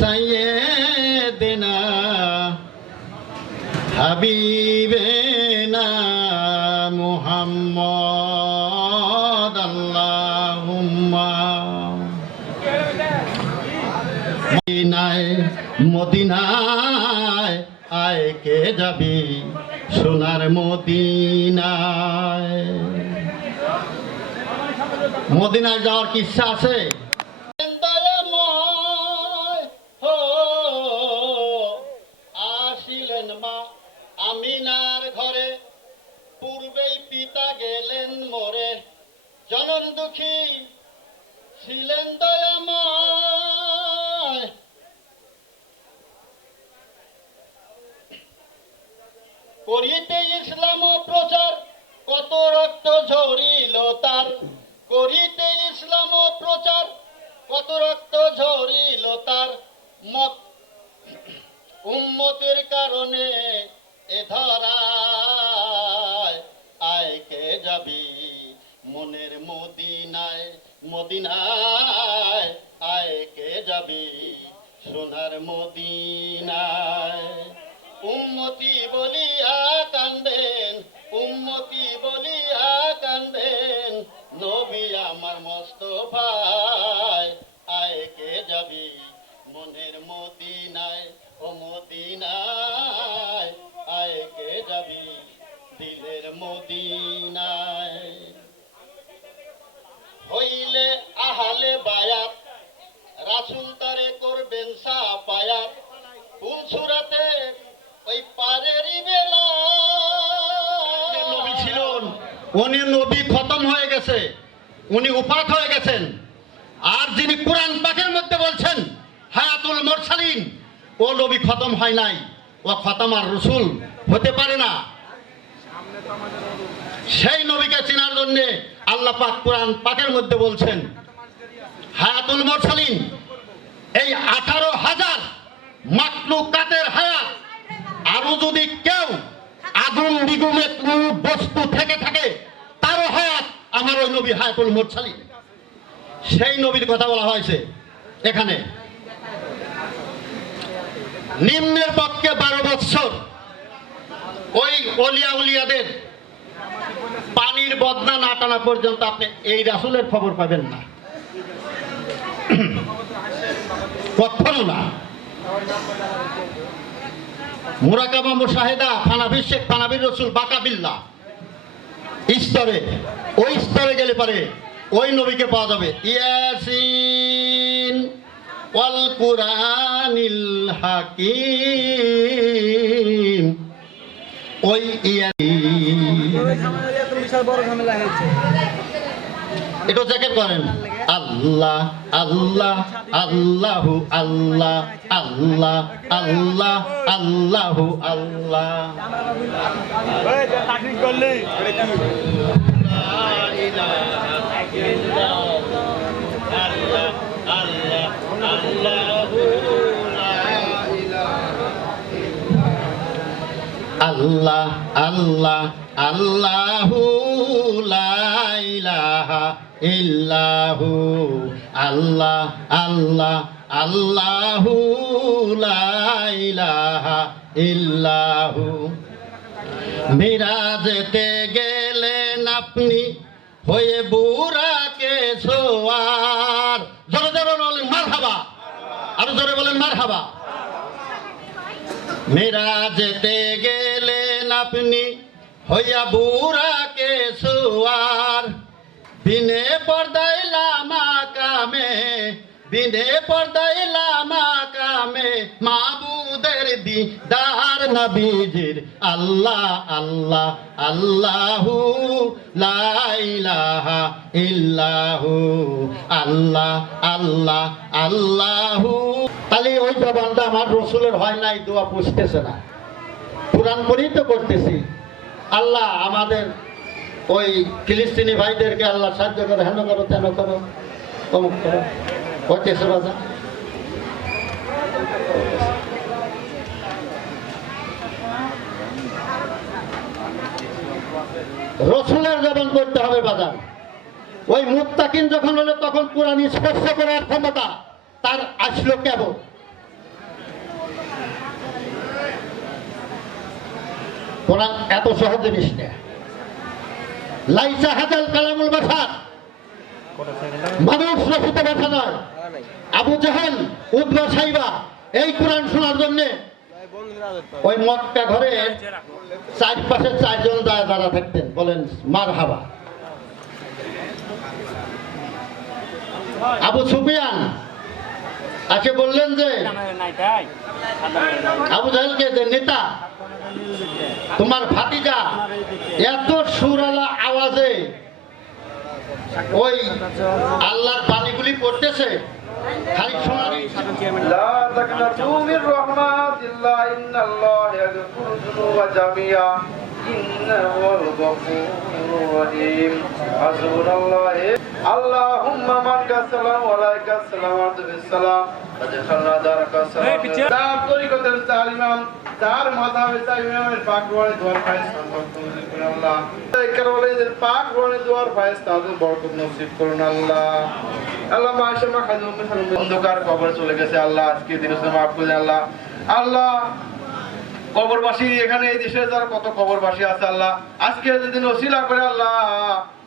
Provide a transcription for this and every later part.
সাইয়েদেনা হাবিবেনা মুহাম্মদ আল্লাহুম্মা মদিনায় মদিনায় আয় কে যাবি সোনার মদিনায়। মদিনায় যাওয়ার কি ইচ্ছা আছে? আসিলেন মা আমিনার ঘরে, পূর্বেই পিতা গেলেন মরে, জনম দুঃখী ছিলেন দয়াময়। করিতে ইসলাম প্রচার কত রক্ত ঝরিল তার, করিতে ইসলাম প্রচার কত রক্ত ঝরিল তার, উম্মতের কারণে এ ধরায় আয় কে যাবি মনের মদিনায়, মদিনায় আয় কে যাবি সোনার মদিনায়। উম্মতি বলিয়া কান্দেন, উম্মতি বলিয়া কান্দেন নবী আমার মোস্তফায়, আয় কে যাবি মনের মদিনায়, ও মদিনায় আয় কে যাবি দিলের মদিনায়। হইলে আহালে বায়াত রাসূল তারে করবেন সাফায়াত, কোন সূরাতে ওই পারেরই বেলা। নবী ছিলেন, উনি নবী খতম হয়ে গেছে, উনি উপাত হয়ে গেছেন। আর যিনি কোরআন পাকের মধ্যে বলছেন হায়াতুল মুরসালিন, ও নবী খতম হয় নাই, ও খতম আর রসুল হতে পারে না। সেই নবীকে চেনার জন্য আল্লাহ পাক কোরআন পাকের মধ্যে বলছেন হায়াতুল মুরসালিন, এই 18,000 মাখলুকাতের হায়াত। আরো যদি কেউ আগুন নিগুমে কোন বস্তু থেকে থাকে তারও হায়াত আমার ওই নবী হায়াতুল মুরসালিন। সেই নবীর কথা বলা হয়েছে এখানে। নিম্নের পক্ষে 12 বৎসর ওই অলিয়া উলিয়াদের পানির বদনা না টানা পর্যন্ত আপনি এই রাসূলের খবর পাবেন না, কখনো না। মুরাকাবা মুশাহেদা ফানাবির শেখ ফানাবির রসুল বাকাবিল্লাহ স্তরে, ওই স্তরে গেলে পারে ওই নবীকে পাওয়া যাবে। ইয়াসিন ওয়াল কুরআনিল হাকিম, ওই একটু জ্যাকেট করেন। আল্লাহ আল্লাহ আল্লাহু আল্লাহ আল্লাহ আল্লাহ আল্লাহু আল্লাহ। আল্লাহ আল্লাহ আল্লাহু লা ইলাহা ইল্লাহু, আল্লাহ আল্লাহ আল্লাহু লা ইলাহা ইল্লাহু। মিরাজেতে গেলেন আপনি হয়ে বুরাকে সোয়ার, জোরে জোরে বলেন মারহাবা, আরো জোরে বলেন মারহাবা। মিরাজেতে গেলেন আপনি হইয়া বুরাকে সোয়ার, বিনে পর্দায় লামা কামে, বিনে পর্দায় লামা কামে মাবুদের দিদার নবীজির। আল্লাহ আল্লাহ আল্লাহু লা ইলাহা ইল্লাহু, আল্লাহ আল্লাহ আল্লাহু। তাহলে ওই জবানটা আমার রসুলের হয় নাই, দোয়া পুষতেছে না, কোরআন পড়েই তো করতেছি। আল্লাহ আমাদের ওই ফিলিস্তিনি ভাইদেরকে আল্লাহ সাহায্য করো, হেন করো তেন করো অমুক করো, হইতেছে বাজা। রসুলের জবান করতে হবে বাজার। ওই মুত্তাকিন যখন হলো তখন কোরআন স্পর্শ করার ক্ষমতা তার আসলো কেবল। কোরআন এত সহজ জিনিস না। লাইসা হাজাল কালামুল বাশার, মানুষ রচিত ভাষা নয়। আবু জাহেল, উতবা, সাইবা এই কোরআন শোনার জন্য ওই মক্কা ঘরে চারপাশে চারজন দাঁড়া থাকতেন, বলেন মারহাবা। আবু সুফিয়ান আজকে বললেন যে আবু জাহেলকে যে নেতা, তোমার ভাতিজা এত সুরালা আওয়াজে ওই আল্লাহর বাণীগুলি পড়তেছে, খালি শোনারই। লা তাকনাতু মির রাহমাতিল্লাহ ইন্নাল্লাহা ইয়াগফিরু যুনুবা জামিআ ইন্নাহু হুয়াল গফুরুর রহিম। হাসবুনাল্লাহ। আল্লাহুম্মা মানকা সালাম ওয়া আলাইকা সালাম ওয়া আনতা সালাম আদখালনা দারাকা সালাম। তার তরিকতের তালিমান তার মাযহাবে ইমামের পাক ওয়ালে দুয়ার ফায়েজ নসিব করুন আল্লাহ। কারওয়ালের পাক ওয়ালে দুয়ার ফায়েজ তাদের বরকত নসিব করুন আল্লাহ। আল্লাহ মাশাআল্লাহ খাজুম অন্ধকার কবরে চলে গেছে আল্লাহ, আজকে দিন মাফ করে আল্লাহ। আল্লাহ কবরবাসী এখানে এই দেশে যারা কত কবরবাসী আছে আল্লাহ, আজকে দিন ওসিলা করে আল্লাহ,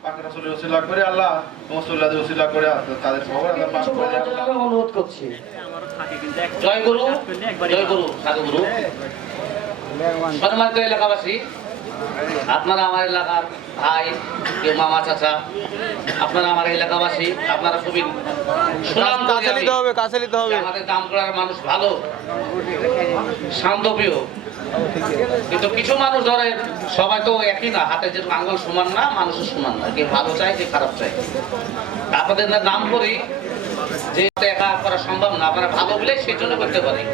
পাক রাসূলের ওসিলা করে আল্লাহ, রাসূলুল্লাহর ওসিলা করে তাদের কবর আল্লাহ মাফ করে আল্লাহ। অনুরোধ করছি। জয় গুরু, জয় গুরু, সাধু গুরু। সম্মানিত এলাকাবাসী, আপনারা আমার এলাকার ভাই, কেউ মামা, চাচা, আপনারা আমার এলাকাবাসী, আপনারা খুবই সুনাম কাছে নিতে হবে, কাছে নিতে হবে। আমাদের দামকড়ার মানুষ ভালো, শান্তপ্রিয়। কিন্তু কিছু মানুষ ধরে সবাই তো একই না, হাতে যে আঙ্গুল সমান না, মানুষের সমান না, কে ভালো চায় কে খারাপ চায়। আপনাদের নাম করি যে একা করা সম্ভব না, আপনারা ভালো বলে সেই জন্য করতে পারি।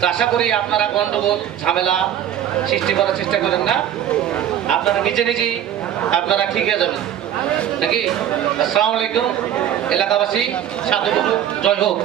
তো আশা করি আপনারা গন্ডগোল ঝামেলা সৃষ্টি করার চেষ্টা করেন না, আপনারা নিজে নিজেই আপনারা ঠিক হয়ে যাবেন নাকি। আসসালামু আলাইকুম এলাকাবাসী, সাধু গুরু, জয় হোক।